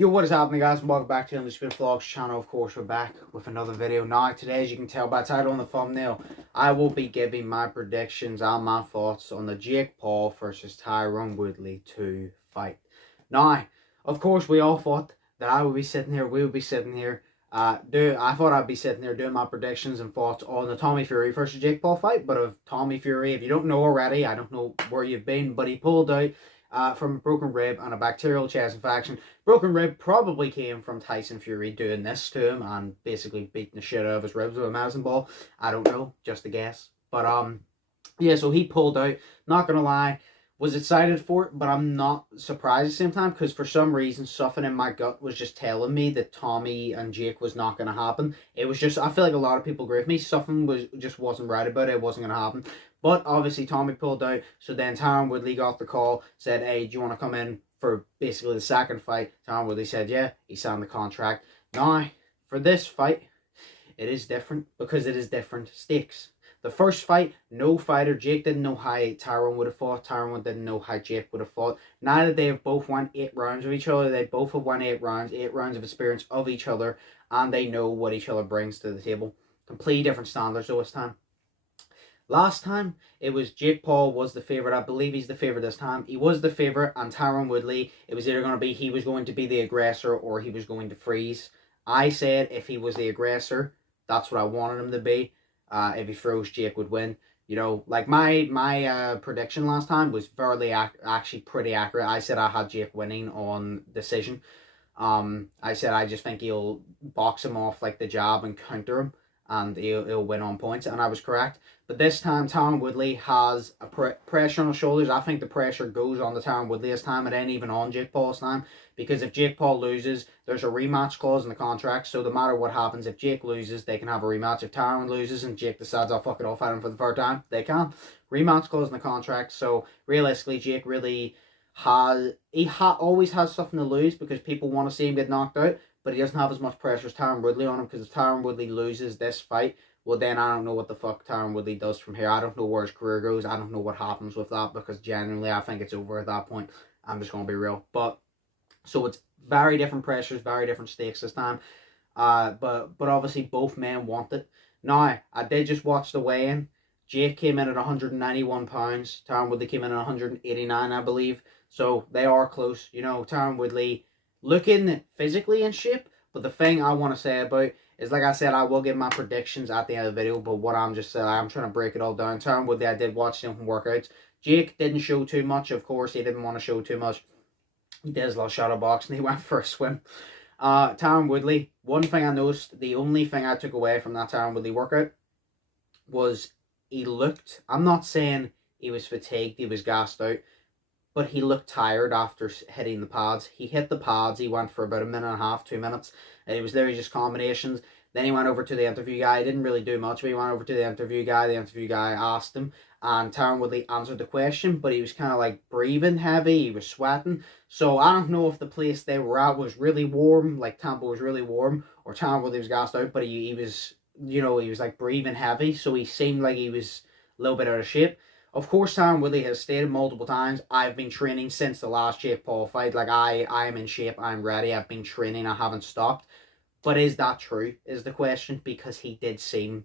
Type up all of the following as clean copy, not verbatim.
Yo, what is happening, guys? Welcome back to the Undisputed Vlogs channel. Of course, we're back with another video. Now, today, as you can tell by the title and the thumbnail, I will be giving my predictions and my thoughts on the Jake Paul versus Tyron Woodley 2 fight. Now, of course, we all thought that I would be sitting here, we would be sitting here, I thought I'd be sitting here doing my predictions and thoughts on the Tommy Fury versus Jake Paul fight. But of Tommy Fury, if you don't know already, I don't know where you've been, but he pulled out from a broken rib and a bacterial chest infection. Broken rib probably came from Tyson Fury doing this to him and basically beating the shit out of his ribs with a medicine ball. I don't know, just a guess. But yeah, so he pulled out. Not gonna lie, was excited for it, but I'm not surprised at the same time, because for some reason something in my gut was just telling me that Tommy and Jake was not gonna happen. It was just, I feel like a lot of people agree with me, something wasn't right about it. It wasn't gonna happen. But obviously Tommy pulled out, so then Tyron Woodley got the call, said, hey, do you want to come in for basically the second fight? Tyron Woodley said, yeah, he signed the contract. Now, for this fight, it is different, because it is different stakes. The first fight, no fighter, Jake didn't know how Tyron would have fought, Tyron didn't know how Jake would have fought. Now that they have both won 8 rounds with each other, they both have won 8 rounds of experience of each other, and they know what each other brings to the table. Completely different standards though this time. Last time, it was Jake Paul was the favourite. I believe he's the favourite this time. He was the favourite, and Tyron Woodley, it was either going to be he was going to be the aggressor or he was going to freeze. I said if he was the aggressor, that's what I wanted him to be. If he froze, Jake would win. You know, like my prediction last time was actually pretty accurate. I said I had Jake winning on decision. I said I just think he'll box him off like the jab and counter him, and he'll win on points, and I was correct. But this time, Tyron Woodley has a pressure on his shoulders. I think the pressure goes on the Tyron Woodley this time. It ain't even on Jake Paul's time, because if Jake Paul loses, there's a rematch clause in the contract, so no matter what happens, if Jake loses, they can have a rematch. If Tyron loses and Jake decides, I'll fuck it, I'll fight him for the third time, they can. Rematch clause in the contract, so realistically, Jake really always has something to lose, because people want to see him get knocked out, but he doesn't have as much pressure as Tyron Woodley on him, because if Tyron Woodley loses this fight, well, then I don't know what the fuck Tyron Woodley does from here. I don't know where his career goes. I don't know what happens with that, because genuinely I think it's over at that point. I'm just going to be real. But, so it's very different pressures, very different stakes this time. But obviously both men want it. Now, I did just watch the weigh-in. Jake came in at 191 pounds. Tyron Woodley came in at 189, I believe. So they are close. You know, Tyron Woodley looking physically in shape. But the thing I want to say about is, like I said, I will give my predictions at the end of the video, but what I'm trying to break it all down. Tyron Woodley, I did watch some workouts. Jake didn't show too much, of course. He didn't want to show too much. He did his little shadow box and he went for a swim. Tyron Woodley, one thing I noticed, the only thing I took away from that Tyron Woodley workout was he looked, I'm not saying he was fatigued, he was gassed out, but he looked tired after hitting the pads. He hit the pads, he went for about 1.5 minutes, 2 minutes. It was literally just combinations. Then he went over to the interview guy. He didn't really do much, but he went over to the interview guy. The interview guy asked him, and Tyron Woodley answered the question, but he was kind of like breathing heavy. He was sweating. So I don't know if the place they were at was really warm, like Tampa was really warm, or Tyron Woodley was gassed out, but he was, you know, he was like breathing heavy. So he seemed like he was a little bit out of shape. Of course, Tyron Woodley has stated multiple times, I've been training since the last Jake Paul fight. Like, I am in shape, I'm ready, I've been training, I haven't stopped. But is that true, is the question, because he did seem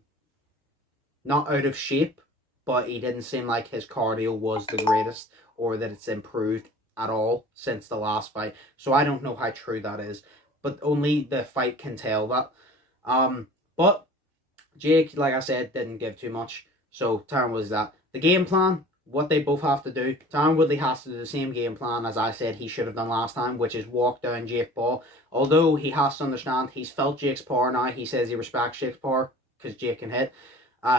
not out of shape, but he didn't seem like his cardio was the greatest, or that it's improved at all since the last fight. So I don't know how true that is, but only the fight can tell that. But Jake, like I said, didn't give too much, so Tyron was that. The game plan, what they both have to do, Tyron Woodley has to do the same game plan as I said he should have done last time, which is walk down Jake Paul. Although he has to understand, he's felt Jake's power now. He says he respects Jake's power because Jake can hit.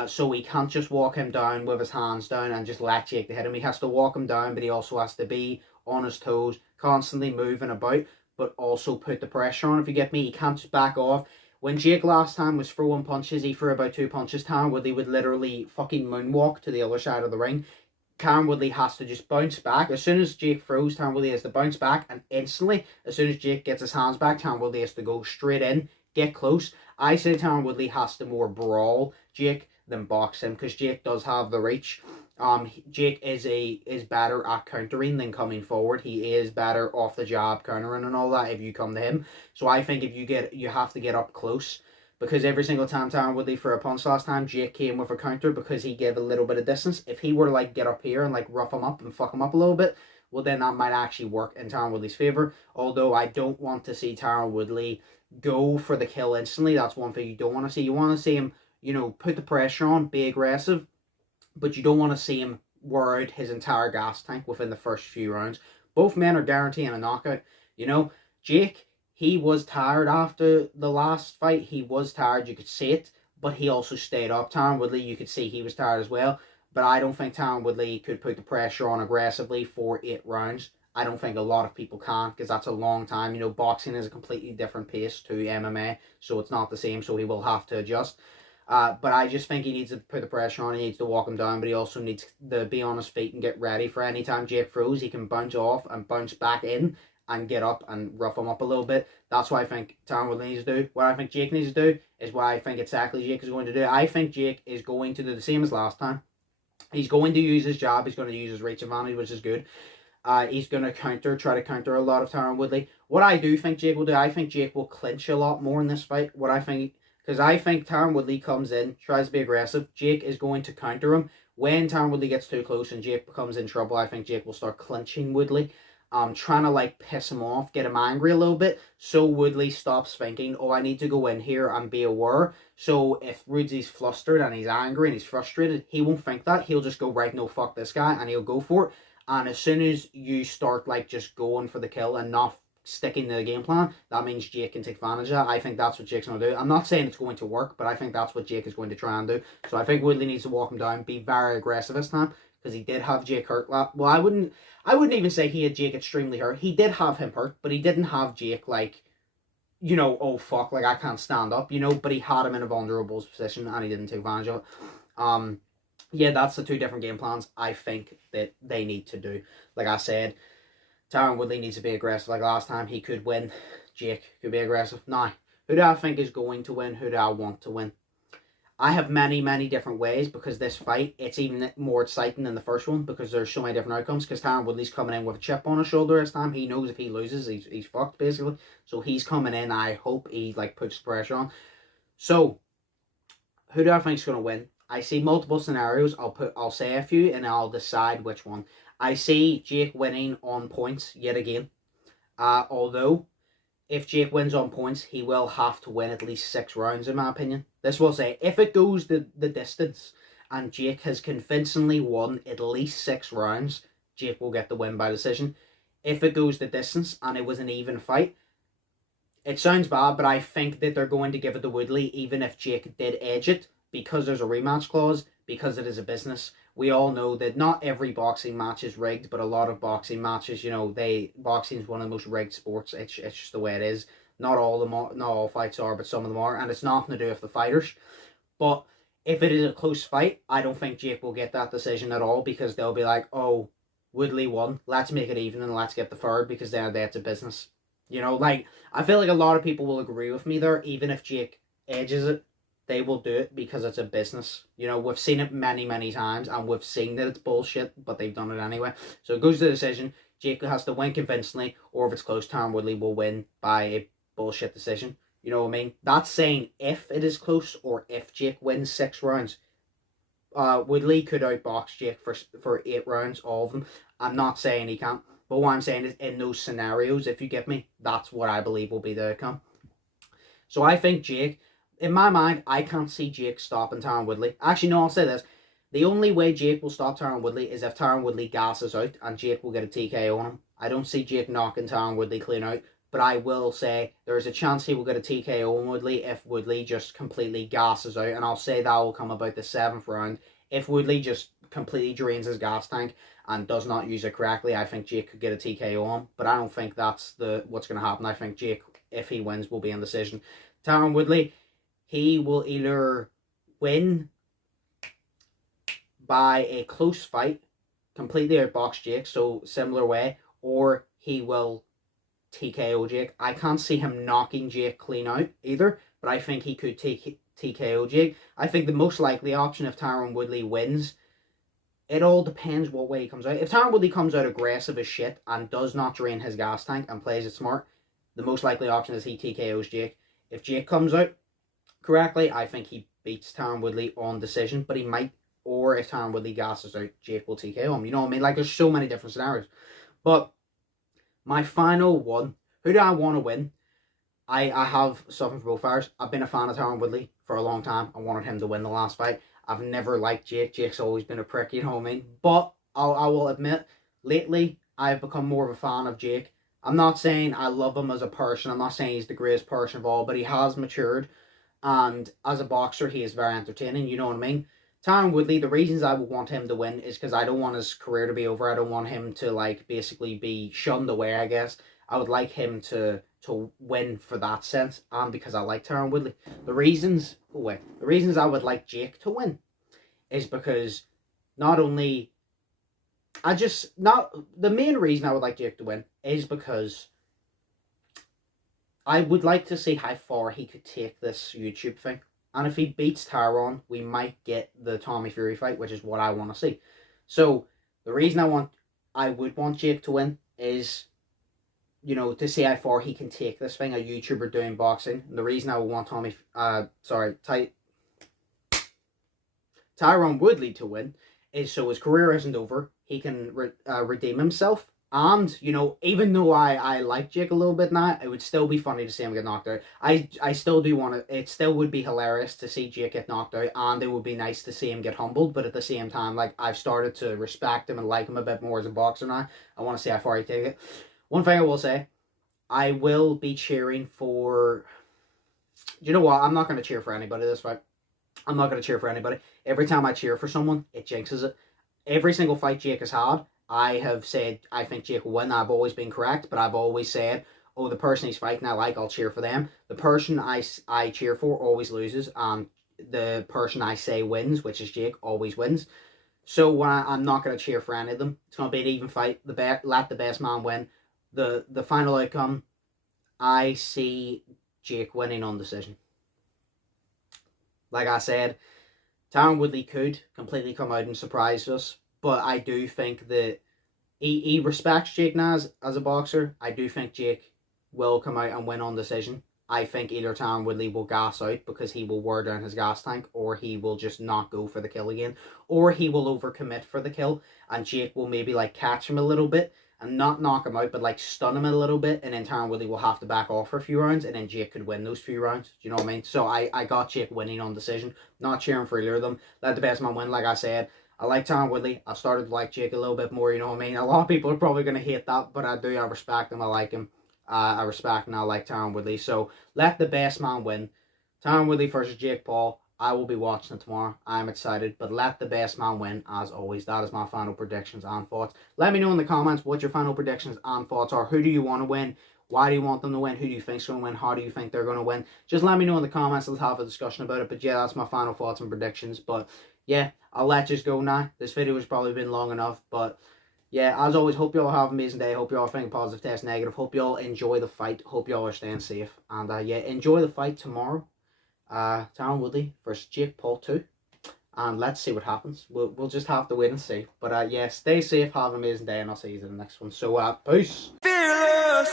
So he can't just walk him down with his hands down and just let Jake to hit him. He has to walk him down, but he also has to be on his toes, constantly moving about, but also put the pressure on, if you get me. He can't just back off. When Jake last time was throwing punches, he threw about 2 punches. Tyron Woodley would literally fucking moonwalk to the other side of the ring. Tyron Woodley has to just bounce back. As soon as Jake throws, Tyron Woodley has to bounce back, and instantly, as soon as Jake gets his hands back, Tyron Woodley has to go straight in, get close. I say Tyron Woodley has to more brawl Jake than box him, because Jake does have the reach. Jake is better at countering than coming forward. He is better off the jab countering and all that if you come to him. So I think if you have to get up close, because every single time Tyron Woodley for a punch last time, Jake came with a counter because he gave a little bit of distance. If he were to like get up here and like rough him up and fuck him up a little bit, well then that might actually work in Tyron Woodley's favor. Although I don't want to see Tyron Woodley go for the kill instantly. That's one thing you don't want to see. You want to see him, put the pressure on, be aggressive, but you don't want to see him wear out his entire gas tank within the first few rounds. Both men are guaranteeing a knockout. Jake, he was tired after the last fight. He was tired, you could see it, but he also stayed up. Tyron Woodley, you could see he was tired as well, but I don't think Tyron Woodley could put the pressure on aggressively for 8 rounds. I don't think a lot of people can, because that's a long time. Boxing is a completely different pace to MMA, so it's not the same, so he will have to adjust. But I just think he needs to put the pressure on. He needs to walk him down, but he also needs to be on his feet and get ready for any time Jake throws. He can bounce off and bounce back in and get up and rough him up a little bit. That's what I think Tyron Woodley needs to do. What I think Jake needs to do is what I think exactly Jake is going to do. I think Jake is going to do the same as last time. He's going to use his jab. He's going to use his reach advantage, which is good. He's going to try to counter a lot of Tyron Woodley. What I do think Jake will do, I think Jake will clinch a lot more in this fight. Because I think Tyron Woodley comes in, tries to be aggressive. Jake is going to counter him. When Tyron Woodley gets too close and Jake becomes in trouble, I think Jake will start clinching Woodley. Trying to like piss him off, get him angry a little bit, so Woodley stops thinking, oh, I need to go in here and be aware. So if Woodley's flustered and he's angry and he's frustrated, he won't think that. He'll just go, right, no, fuck this guy, and he'll go for it. And as soon as you start like just going for the kill and not sticking to the game plan, that means Jake can take advantage of that. I think that's what Jake's going to do. I'm not saying it's going to work, but I think that's what Jake is going to try and do. So I think Woodley needs to walk him down, be very aggressive this time, because he did have Jake hurt. Well, I wouldn't even say he had Jake extremely hurt. He did have him hurt, but he didn't have Jake like, oh fuck, like I can't stand up, but he had him in a vulnerable position and he didn't take advantage of it. Yeah, that's the 2 different game plans I think that they need to do. Like I said, Tyron Woodley needs to be aggressive like last time. He could win. Jake could be aggressive. Now, who do I think is going to win? Who do I want to win? I have many, many different ways, because this fight, it's even more exciting than the first one, because there's so many different outcomes, because Tyron Woodley's coming in with a chip on his shoulder this time. He knows if he loses, he's fucked, basically. So he's coming in, I hope he like puts pressure on. So, who do I think is going to win? I see multiple scenarios. I'll say a few and I'll decide which one. I see Jake winning on points yet again. Although, if Jake wins on points, he will have to win at least 6 rounds, in my opinion. This will say, if it goes the distance and Jake has convincingly won at least 6 rounds, Jake will get the win by decision. If it goes the distance and it was an even fight, it sounds bad, but I think that they're going to give it to Woodley, even if Jake did edge it, because there's a rematch clause, because it is a business. We all know that not every boxing match is rigged, but a lot of boxing matches, boxing is one of the most rigged sports. It's just the way it is. Not all fights are, but some of them are, and it's nothing to do with the fighters. But if it is a close fight, I don't think Jake will get that decision at all, because they'll be like, oh, Woodley won, let's make it even and let's get the third, because then that's a business. I feel like a lot of people will agree with me there. Even if Jake edges it, they will do it because it's a business. We've seen it many, many times, and we've seen that it's bullshit, but they've done it anyway. So it goes to the decision. Jake has to win convincingly, or if it's close, Tyron Woodley will win by a bullshit decision. You know what I mean? That's saying if it is close, or if Jake wins 6 rounds. Woodley could outbox Jake for 8 rounds, all of them. I'm not saying he can't, but what I'm saying is, in those scenarios, if you get me, that's what I believe will be the outcome. So I think Jake, in my mind, I can't see Jake stopping Tyron Woodley. Actually, no, I'll say this. The only way Jake will stop Tyron Woodley is if Tyron Woodley gasses out and Jake will get a TKO on him. I don't see Jake knocking Tyron Woodley clean out, but I will say there's a chance he will get a TKO on Woodley if Woodley just completely gasses out, and I'll say that will come about the 7th round. If Woodley just completely drains his gas tank and does not use it correctly, I think Jake could get a TKO on him, but I don't think that's what's going to happen. I think Jake, if he wins, will be in decision. Tyron Woodley, he will either win by a close fight, completely outbox Jake, so similar way, or he will TKO Jake. I can't see him knocking Jake clean out either, but I think he could TKO Jake. I think the most likely option if Tyron Woodley wins It all depends what way he comes out. If Tyron Woodley comes out aggressive as shit and does not drain his gas tank and plays it smart, the most likely option is he TKOs Jake. If Jake comes out correctly, I think he beats Tyron Woodley on decision, but he might, or if Tyron Woodley gasses out, Jake will TKO him. You know what I mean? Like, there's so many different scenarios. But my final one, who do I want to win? I have something for both fires. I've been a fan of Tyron Woodley for a long time. I wanted him to win the last fight. I've never liked Jake. Jake's always been a prick, you know what I mean? But I will admit, lately, I've become more of a fan of Jake. I'm not saying I love him as a person. I'm not saying he's the greatest person of all, but he has matured. And as a boxer, he is very entertaining, you know what I mean? Tyron Woodley, the reasons I would want him to win is because I don't want his career to be over. I don't want him to, like, basically be shunned away, I guess. I would like him to win for that sense, and because I like Tyron Woodley. The reasons I would like Jake to win is because not only the main reason I would like Jake to win is because I would like to see how far he could take this YouTube thing. And if he beats Tyron, we might get the Tommy Fury fight, which is what I want to see. So the reason I would want Jake to win is, you know, to see how far he can take this thing, a YouTuber doing boxing. And the reason I would want Tyron Woodley to win is so his career isn't over. He can redeem himself. And, you know, even though I like Jake a little bit now, it would still be funny to see him get knocked out. I still do want to, it still would be hilarious to see Jake get knocked out, and it would be nice to see him get humbled, but at the same time, like, I've started to respect him and like him a bit more as a boxer now. I want to see how far he takes it. One thing I will say, I will be cheering for, you know what, I'm not going to cheer for anybody this fight. I'm not going to cheer for anybody. Every time I cheer for someone, it jinxes it. Every single fight Jake has had, I have said, I think Jake will win. I've always been correct, but I've always said, oh, the person he's fighting I like, I'll cheer for them. The person I cheer for always loses, and the person I say wins, which is Jake, always wins. So when I'm not going to cheer for any of them. It's going to be an even fight. Let the best man win. The final outcome, I see Jake winning on decision. Like I said, Tyron Woodley could completely come out and surprise us, but I do think that he respects Jake now as a boxer. I do think Jake will come out and win on decision. I think either Tyron Woodley will gas out because he will wear down his gas tank, or he will just not go for the kill again, or he will overcommit for the kill, and Jake will maybe like catch him a little bit and not knock him out, but like stun him a little bit, and then Tyron Woodley will have to back off for a few rounds, and then Jake could win those few rounds. Do you know what I mean? So I got Jake winning on decision. Not cheering for either of them. Let the best man win, like I said. I like Tyron Woodley. I've started to like Jake a little bit more, you know what I mean? A lot of people are probably going to hate that, but I do. I respect him. I like him. I respect and I like Tyron Woodley. So let the best man win. Tyron Woodley versus Jake Paul. I will be watching it tomorrow. I'm excited, but let the best man win as always. That is my final predictions and thoughts. Let me know in the comments what your final predictions and thoughts are. Who do you want to win? Why do you want them to win? Who do you think's going to win? How do you think they're going to win? Just let me know in the comments. Let's have a discussion about it. But yeah, that's my final thoughts and predictions. But yeah, I'll let you go now. This video has probably been long enough, but yeah, as always, hope you all have an amazing day. Hope you all think positive, test negative. Hope you all enjoy the fight. Hope you all are staying safe. And yeah, enjoy the fight tomorrow. Tyron Woodley versus Jake Paul 2. And let's see what happens. We'll just have to wait and see. But yeah, stay safe, have an amazing day, and I'll see you in the next one. So peace. Fearless.